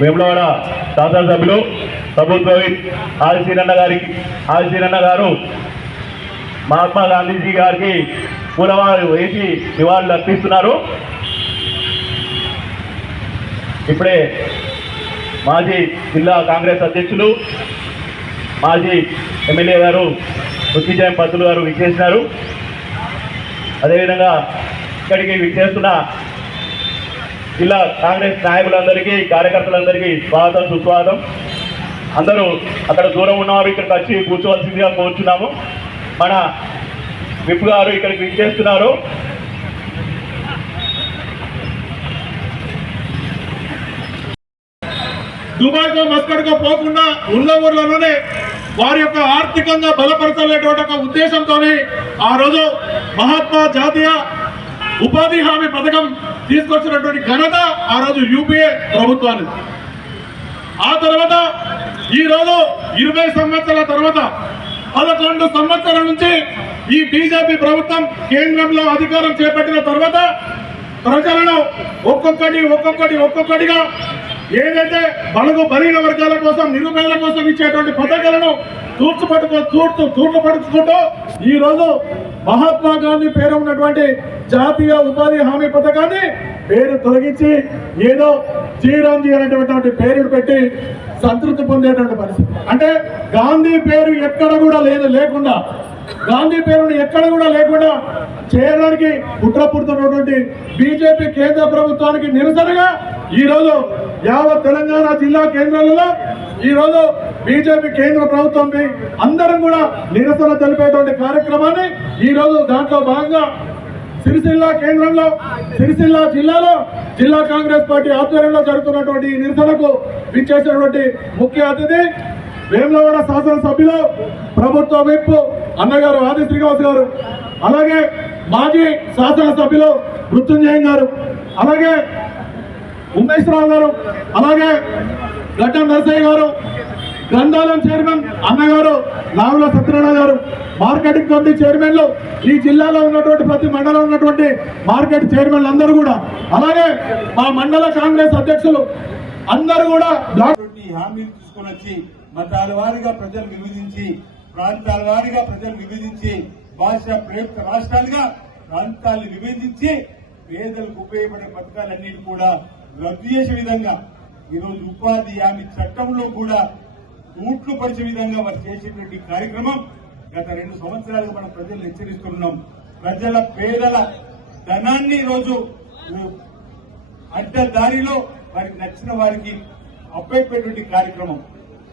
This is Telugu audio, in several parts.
వేములవాడ శాసనసభ్యులు ప్రభుత్వ ఆదిశీనన్న గారు మహాత్మా గాంధీజీ గారికి పూలమాలలు వేసి నివాళులు అర్పిస్తున్నారు. ఇప్పుడే మాజీ జిల్లా కాంగ్రెస్ అధ్యక్షులు మాజీ ఎమ్మెల్యే గారు ముత్తిజయం పంతులు గారు విచ్చేసినారు. అదేవిధంగా ఇక్కడికి విచ్చేస్తున్న జిల్లా కాంగ్రెస్ నాయకులందరికీ కార్యకర్తలందరికీ స్వాగతం సుస్వాగతం. అందరూ అక్కడ దూరం ఉన్నవారు ఇక్కడికి వచ్చి కూర్చోవలసిందిగా కోరుచున్నాము. మన విప్ గారు ఇక్కడికి విచ్చేస్తున్నారు. దుబాయ్కో మస్కట్కో పోకుండా ఉన్న ఊర్లలోనే వారి యొక్క ఆర్థికంగా బలపరచలేటువంటి ఒక ఉద్దేశంతోనే ఆ రోజు మహాత్మా జాతీయ ఉపాధి హామీ పథకం తీసుకొచ్చినటువంటి ఘనత ఆ రోజు యూపీఏ ప్రభుత్వానికి. ఆ తర్వాత ఈ రోజు 20 సంవత్సరాల తర్వాత 11 సంవత్సరాల నుంచి ఈ బీజేపీ ప్రభుత్వం కేంద్రంలో అధికారం చేపట్టిన తర్వాత ప్రజలను ఒక్కొక్కటిగా ఏదైతే బడుగు బలహీన వర్గాల కోసం నిరుపేదల కోసం ఇచ్చేటువంటి పథకాలను తూర్పుపడుచుకుంటూ ఈ రోజు మహాత్మా గాంధీ పేరు ఉన్నటువంటి జాతీయ ఉపాధి హామీ పథకాన్ని పేరు తొలగించి ఏదో జీరాంజీ అనేటువంటి పేరు పెట్టి సంతృప్తి పొందేటువంటి పరిస్థితి. అంటే గాంధీ పేరు ఎక్కడ కూడా లేకుండా గాంధీ పేరును ఎక్కడ కూడా లేకుండా చేయడానికి కుట్ర పుడుతున్నటువంటి బీజేపీ కేంద్ర ప్రభుత్వానికి నిరసనగా ఈ రోజు యావత్ తెలంగాణ జిల్లా కేంద్రాలలో ఈ రోజు బీజేపీ కేంద్ర ప్రభుత్వంపై అందరం కూడా నిరసన తెలిపేటువంటి కార్యక్రమాన్ని ఈ రోజు దాంట్లో భాగంగా సిరిసిల్ల కేంద్రంలో సిరిసిల్ల జిల్లాలో జిల్లా కాంగ్రెస్ పార్టీ ఆధ్వర్యంలో జరుగుతున్నటువంటి ఈ నిరసనకు విచ్చేసినటువంటి ముఖ్య అతిథి వేములవాడ శాసనసభ్యులు ప్రభుత్వ విప్ అన్నగారు ఆది శ్రీనివాస్ గారు, అలాగే మాజీ శాసనసభ్యులు మృత్యుంజయం గారు, అలాగే ఉమేష్ రావు గారు, అలాగే గడ్డం నరసయ్య గారు, గ్రంథాలయం చైర్మన్ అన్నగారు నాగుల సత్యనారాయణ గారు, మార్కెటింగ్ కమిటీ చైర్మన్లు, ఈ జిల్లాలో ఉన్నటువంటి ప్రతి మండలం ఉన్నటువంటి మార్కెట్ చైర్మన్లు అందరూ కూడా, అలాగే మా మండల కాంగ్రెస్ అధ్యక్షులు అందరూ కూడా హామీలు తీసుకొని వచ్చి మతాల వారీగా ప్రజలు విభజించి ప్రాంతాల వారీగా ప్రజలు విభజించి భాష ప్రయుక్త రాష్ట్రాలుగా ప్రాంతాలను విభజించి పేదలకు ఉపయోగపడే పథకాలన్నిటి కూడా రద్దు చేసే విధంగా ఈరోజు ఉపాధి హామీ చట్టంలో కూడా తూట్లు పరిచే విధంగా వారు చేసేటువంటి కార్యక్రమం గత 2 సంవత్సరాలుగా మనం ప్రజలు హెచ్చరిస్తున్నాం. ప్రజల పేదల ధనాన్ని ఈరోజు అడ్డదారిలో వారికి నచ్చిన వారికి అప్పైపోయేటువంటి కార్యక్రమం,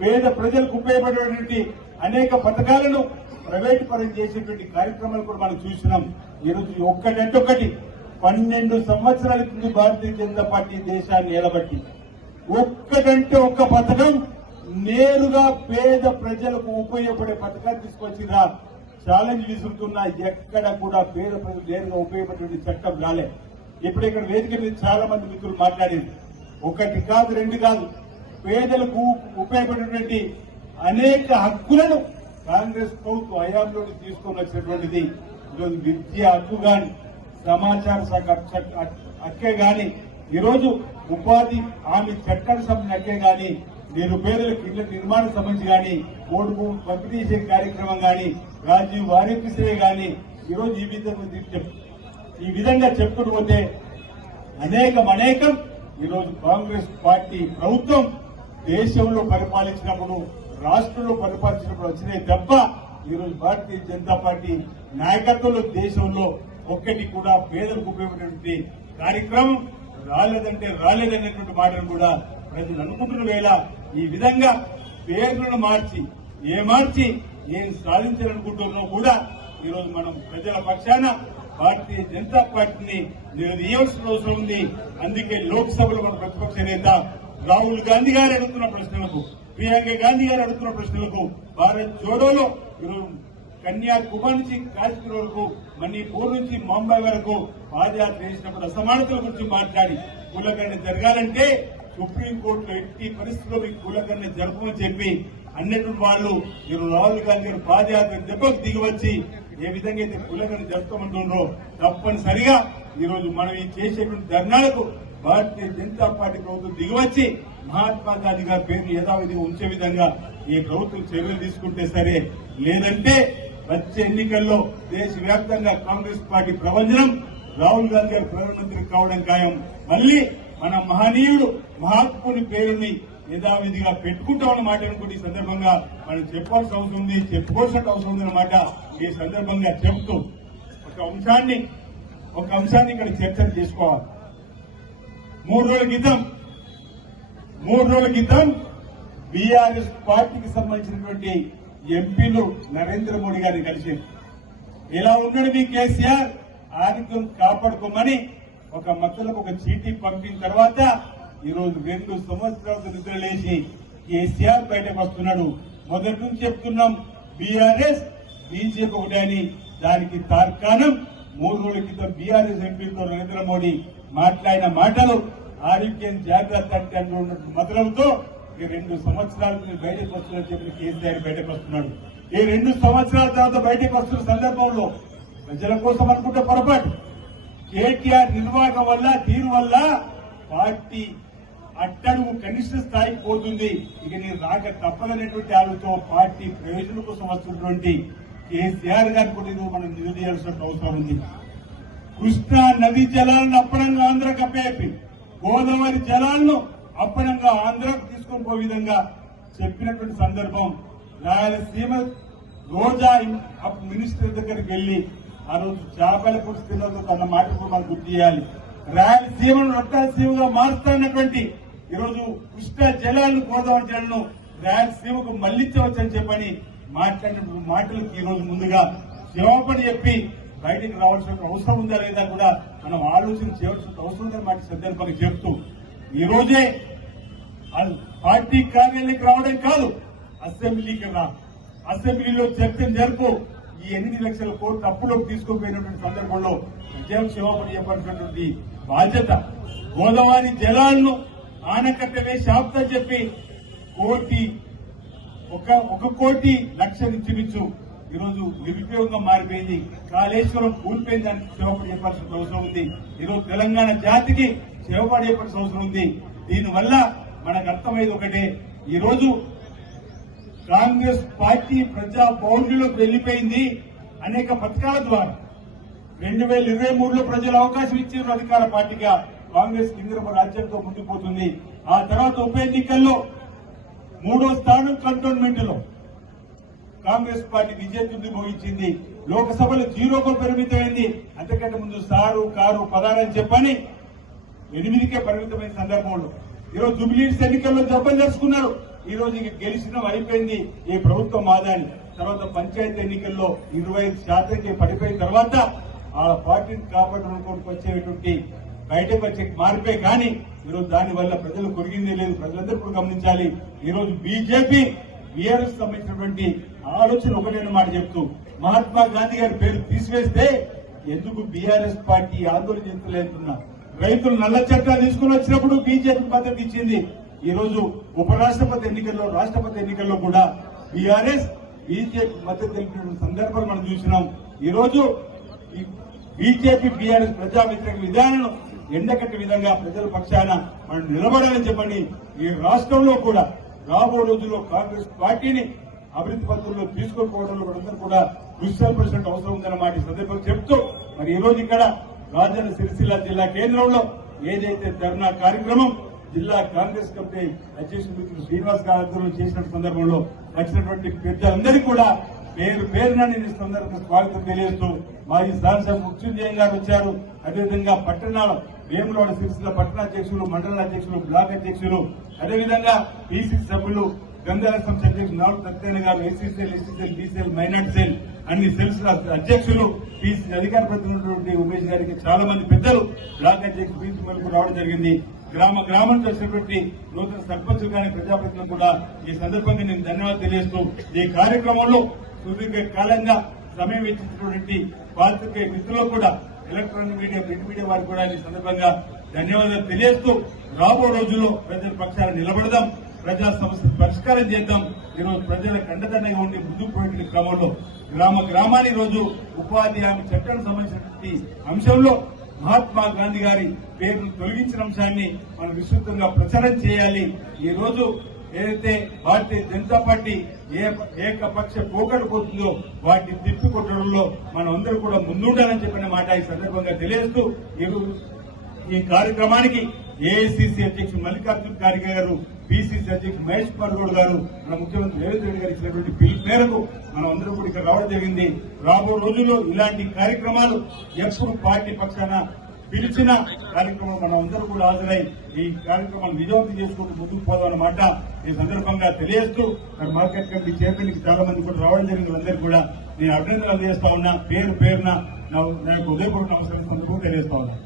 పేద ప్రజలకు ఉపయోగపడేటువంటి అనేక పథకాలను ప్రైవేటు పరం చేసేటువంటి కార్యక్రమాలు కూడా మనం చూసినాం. ఈరోజు ఒక్కటంటొక్కటి 12 సంవత్సరాల ముందు భారతీయ జనతా పార్టీ దేశాన్ని నిలబట్టి ఒక్కటంటే ఒక్క పథకం నేరుగా పేద ప్రజలకు ఉపయోగపడే పథకాలు తీసుకొచ్చిరా ఛాలెంజ్ విసురుతున్నా ఎక్కడ కూడా పేద ప్రజలు నేరుగా ఉపయోగపడే చట్టం రాలే. ఇప్పుడు ఇక్కడ వేదిక మీద చాలా మంది మిత్రులు మాట్లాడారు. 1 కాదు 2 కాదు, పేదలకు ఉపయోగపడేటువంటి అనేక హక్కులను కాంగ్రెస్ ప్రభుత్వ హయాంలో తీసుకొని వచ్చినటువంటిది. ఈరోజు విద్య హక్కు గాని, సమాచార శాఖ హక్కే గాని, ఈరోజు ఉపాధి హామీ చట్టానికి సంబంధించిన హక్కే గాని, నిరుపేదలకు ఇళ్ల నిర్మాణం సంబంధించి గాని, ఓటుకు పంపిణీ చేసే కార్యక్రమం గాని, రాజీవ్ ఆరోగ్యశ్రీ గాని, ఈరోజు ఈ విధంగా చెప్పుకుంటూ పోతే అనేకం ఈరోజు కాంగ్రెస్ పార్టీ ప్రభుత్వం దేశంలో పరిపాలించినప్పుడు, రాష్ట్రంలో పరిపాలించినప్పుడు వచ్చినాయి తప్ప ఈరోజు భారతీయ జనతా పార్టీ నాయకత్వంలో దేశంలో ఒక్కటి కూడా పేదలకు ఉపయోగపడేటువంటి కార్యక్రమం రాలేదనేటువంటి మాటను కూడా ప్రజలు అనుకుంటున్న వేళ ఈ విధంగా పేర్లను మార్చి ఏం సాధించాలనుకుంటున్నో కూడా ఈరోజు మనం ప్రజల పక్షాన భారతీయ జనతా పార్టీని నిలదీయవలసిన అవసరం ఉంది. అందుకే లోక్సభలో మన ప్రతిపక్ష నేత రాహుల్ గాంధీ గారు అడుగుతున్న ప్రశ్నలకు, ప్రియాంక గాంధీ గారు అడుగుతున్న ప్రశ్నలకు, భారత్ జోడోలో ఈరోజు కన్యాకుమారి నుంచి కాశ్మీర్ వరకు, మణిపూర్ నుంచి ముంబై వరకు పాదయాత్ర చేసినప్పుడు అసమానతల గురించి మాట్లాడి కులగణన జరగాలంటే సుప్రీంకోర్టులో ఎట్టి పరిస్థితుల్లో మీకు కులగణన జరపమని చెప్పి అన్నటువంటి వాళ్ళు ఈరోజు రాహుల్ గాంధీ గారు పాదయాత్ర దెబ్బకు దిగివచ్చి ఏ విధంగా అయితే కులగణన జరుపుకోమంటున్నారో తప్పనిసరిగా ఈరోజు మనం ఈ చేసేటువంటి ధర్నాలకు భారతీయ జనతా పార్టీ ప్రభుత్వం దిగివచ్చి మహాత్మా గాంధీ గారి పేరును యథావిధిగా ఉంచే విధంగా ఈ ప్రభుత్వం చర్యలు తీసుకుంటే సరే, లేదంటే వచ్చే ఎన్నికల్లో దేశవ్యాప్తంగా కాంగ్రెస్ పార్టీ ప్రభంజనం, రాహుల్ గాంధీ గారు ప్రధానమంత్రి కావడం ఖాయం. మళ్లీ మన మహనీయుడు మహాత్ముని పేరుని యథావిధిగా పెట్టుకుంటామన్న మాట అనుకుంటే ఈ సందర్భంగా మనం చెప్పాల్సిన అవసరం ఉంది, చెప్పుకోవాల్సిన అవసరం ఉందన్నమాట ఈ సందర్భంగా చెబుతూ ఒక అంశాన్ని ఇక్కడ చర్చ చేసుకోవాలి. 3 రోజుల క్రితం బీఆర్ఎస్ పార్టీకి సంబంధించినటువంటి ఎంపీలు నరేంద్ర మోడీ గారిని కలిసి ఇలా ఉన్నాడు మీ కేసీఆర్, ఆరోగ్యం కాపాడుకోమని ఒక మక్కలకు ఒక చీటీ పంపిన తర్వాత ఈరోజు 2 సంవత్సరాల నిద్రలేసి కేసీఆర్ బయటకు వస్తున్నాడు. మొదటి నుంచి చెప్తున్నాం బీఆర్ఎస్ బీజేపీ ఒకటే అని. దానికి తార్కాణం 3 రోజుల క్రితం బీఆర్ఎస్ ఎంపీలతో నరేంద్ర మోడీ మాట్లాడిన మాటలు. ఆరోగ్యం జాగ్రత్త అంటే ఉన్నట్టు మొదలవుతో ఈ 2 సంవత్సరాల నుంచి బయటకు వస్తున్నట్టు చెప్పిన కేసీఆర్ బయటకు వస్తున్నాడు. ఈ 2 సంవత్సరాల తర్వాత బయటకు వస్తున్న సందర్భంలో ప్రజల కోసం అనుకుంటే పొరపాటు. కేటీఆర్ నిర్వాహకం వల్ల, తీరు వల్ల పార్టీ అట్టడుగు కనిష్ట స్థాయికి పోతుంది. ఇక నేను రాక తప్పదనేటువంటి ఆలోచనతో పార్టీ ప్రయోజనం కోసం వస్తున్నటువంటి కేసీఆర్ గారు కూడా ఇది మనం నిలదీయాల్సిన అవసరం ఉంది. కృష్ణా నదీ జలాలను అప్పనంగా ఆంధ్రకు అప్పేపి, గోదావరి జలాలను అప్పనంగా ఆంధ్రకు తీసుకొని పోయే విధంగా చెప్పినటువంటి సందర్భం. రాయలసీమ రోజా మినిస్టర్ దగ్గరికి వెళ్లి ఆ రోజు చేపల పులుసు తిన్నది అన్న మాట కూడా మనం గుర్తు చేయాలి. రాయలసీమను రత్నసీమగా మారుతానటువంటి ఈరోజు కృష్ణా జలాలను, గోదావరి జలాలను రాయలసీమకు మళ్లించవచ్చని చెప్పని మాట్లాడిన మాటలకు ఈ రోజు ముందుగా క్షమాపణ చెప్పి బయటకు రావాల్సిన అవసరం ఉందా లేదా కూడా మనం ఆలోచన చేయవలసిన అవసరం ఉందని మాట సందర్భంగా చెప్తూ ఈ రోజే పార్టీ కార్యాలయానికి రావడం కాదు, అసెంబ్లీకి రా, అసెంబ్లీలో చర్చను జరుపు. ఈ 8 లక్షల కోట్లు అప్పులోకి తీసుకుపోయినటువంటి సందర్భంలో ప్రజలకు క్షమాపణ చెప్పాల్సినటువంటి బాధ్యత. గోదావరి జలాలను ఆనకట్ట వేసి ఆపుతా చెప్పి 1 కోటి లక్ష ఇంచుమించు ఈరోజు నిరుపయోగంగా మారిపోయింది. కాళేశ్వరం కూలిపోయింది, దానికి క్షమాపణ చెప్పాల్సిన అవసరం ఉంది. ఈరోజు తెలంగాణ జాతికి క్షమాపణ చెప్పాల్సిన అవసరం ఉంది. దీనివల్ల మనకు అర్థమైంది ఒకటే, ఈరోజు కాంగ్రెస్ పార్టీ ప్రజా బౌండరీలోకి వెళ్లిపోయింది. అనేక పథకాల ద్వారా 2023లో ప్రజలు అవకాశం ఇచ్చారు అధికార పార్టీగా. కాంగ్రెస్ ఇంద్రమ రాజ్యంతో ముందుకు పోతుంది. ఆ తర్వాత ఉప ఎన్నికల్లో 3వ స్థానం కంటోన్మెంట్ లో కాంగ్రెస్ పార్టీ విజేతను భోగించింది. లోక్సభలో 0కు పరిమితమైంది. అంతకంటే ముందు సారు కారు పదారని చెప్పని 8కే పరిమితమైన సందర్భంలో ఈరోజు జూబ్లీహిల్స్ ఎన్నికల్లో జబ్బలు జరుచుకున్నారు. ఈ రోజు గెలిచిన అయిపోయింది ఈ ప్రభుత్వం మాదాని. తర్వాత పంచాయతీ ఎన్నికల్లో 25%కి పడిపోయిన తర్వాత ఆ పార్టీని కాపాడుకోవడానికి వచ్చేటువంటి బయటకు వచ్చే మార్పే కానీ ఈరోజు దానివల్ల ప్రజలు కొరిగిందే లేదు. ప్రజలందరూ కూడా గమనించాలి. ఈరోజు బీజేపీ బీఆర్ఎస్ సంబంధించినటువంటి ఆలోచన ఒకటైన మాట చెప్తూ మహాత్మా గాంధీ గారి పేరు తీసివేస్తే ఎందుకు బీఆర్ఎస్ పార్టీ ఆందోళన చేస్తలేదున్నా, రైతులు నల్ల చట్టాలు తీసుకుని వచ్చినప్పుడు బీజేపీ మద్దతు ఇచ్చింది. ఈ రోజు ఉపరాష్ట్రపతి ఎన్నికల్లో, రాష్ట్రపతి ఎన్నికల్లో కూడా బీఆర్ఎస్ బీజేపీ మద్దతు తెలిపిన సందర్భాలు మనం చూసినాం. ఈ రోజు బీజేపీ బీఆర్ఎస్ ప్రజా వ్యతిరేక విధానాలను ఎండకట్టే విధంగా ప్రజల పక్షాన మనం నిలబడాలని చెప్పని ఈ రాష్ట్రంలో కూడా రాబో రోజుల్లో కాంగ్రెస్ పార్టీని అభివృద్ధి పద్ధతుల్లో తీసుకుపోవడంలో మనందరూ కూడా కృషి చేయాల్సిన అవసరం ఉందన్న మాట ఈ సందర్భంగా చెప్తూ మరి ఈ రోజు ఇక్కడ రాజన్న సిరిసిల్ల జిల్లా కేంద్రంలో ఏదైతే ధర్నా కార్యక్రమం జిల్లా కాంగ్రెస్ కమిటీ అధ్యక్షుడు మిత్రుడు శ్రీనివాస్ గారి ఆధ్వర్యంలో చేసిన సందర్భంలో వచ్చినటువంటి పెద్దలందరికీ కూడా పేరున నేను ఈ సందర్భంగా స్వాగతం తెలియజేస్తూ మాజీ శాసనసభ మృత్యుంజయ గారు వచ్చారు. అదేవిధంగా పట్టణాల వేములవాడ సిరిసిల్ల పట్టణ అధ్యక్షులు, మండల అధ్యక్షులు, బ్లాక్ అధ్యక్షులు, అదేవిధంగా పీసీసీ సభ్యులు గంగాల సంస్థ అధ్యక్షులు నాలుగు సత్యనారాయణ గారు, ఎస్సీసీఎల్, ఎస్సీసీఎల్, బీసీఎల్, మైనార్టీ సెల్ అన్ని సెల్స్ అధ్యక్షులు, పీసీ అధికార ప్రతినిధులు ఉమేష్ గారికి చాలా మంది పెద్దలు, బ్లాక్ అధ్యక్షులు పీసీ వరకు రావడం జరిగింది. గ్రామానికి వచ్చినటువంటి నూతన సర్పంచులు కానీ ప్రజాప్రతినిధులు కూడా ఈ సందర్భంగా నేను ధన్యవాదాలు తెలియజేస్తూ ఈ కార్యక్రమంలో సుదీర్ఘ కాలంగా సమయం వెచ్చించినటువంటి పాత్రికేయ మిత్రులకు కూడా, ఎలక్ట్రానిక్ మీడియా, ప్రింట్ మీడియా వారికి కూడా ఈ సందర్భంగా ధన్యవాదాలు తెలియజేస్తూ రాబో రోజుల్లో ప్రజల పక్షాన నిలబడదాం, ప్రజా సమస్యలు పరిష్కారం చేద్దాం. ఈరోజు ప్రజలకు అండదండగా ఉండి ముందుకు పోయిన క్రమంలో గ్రామాన్ని రోజు ఉపాధి హామీ చట్టానికి సంబంధించినటువంటి అంశంలో మహాత్మా గాంధీ గారి పేరును తొలగించిన అంశాన్ని మనం విస్తృతంగా ప్రచారం చేయాలి. ఈ రోజు ఏదైతే భారతీయ జనతా పార్టీ ఏకపక్ష పోకడు పోతుందో వాటిని తిప్పికొట్టడంలో మనం అందరూ కూడా ముందుండాలని చెప్పిన మాట ఈ సందర్భంగా తెలియజేస్తూ ఈ కార్యక్రమానికి ఏఐసిసి అధ్యక్షుడు మల్లికార్జున ఖార్గే గారు, పిసిసి అధ్యక్షుడు మహేష్ కుమార్ గౌడ్ గారు, మన ముఖ్యమంత్రి రేవంత్ రెడ్డి గారు ఇచ్చినటువంటి పిలుపు మేరకు మనం అందరూ కూడా ఇక్కడ రావడం జరిగింది. రాబో రోజుల్లో ఇలాంటి కార్యక్రమాలు ఎప్పుడు పార్టీ పక్షాన పిలిచిన కార్యక్రమం మనం అందరూ కూడా హాజరై ఈ కార్యక్రమాలు విజయవంతం చేసుకుంటూ ముందుకు పోదామన్నమాట ఈ సందర్భంగా తెలియజేస్తూ మార్కెట్ కమిటీ చైర్మన్ కి చాలా మంది కూడా రావడం జరిగింది. వాళ్ళందరికీ కూడా నేను అభినందనలు చేస్తా ఉన్నా. పేరున నా యొక్క ఉదయపూర్వక నమస్కారం తెలియజేస్తా ఉన్నా.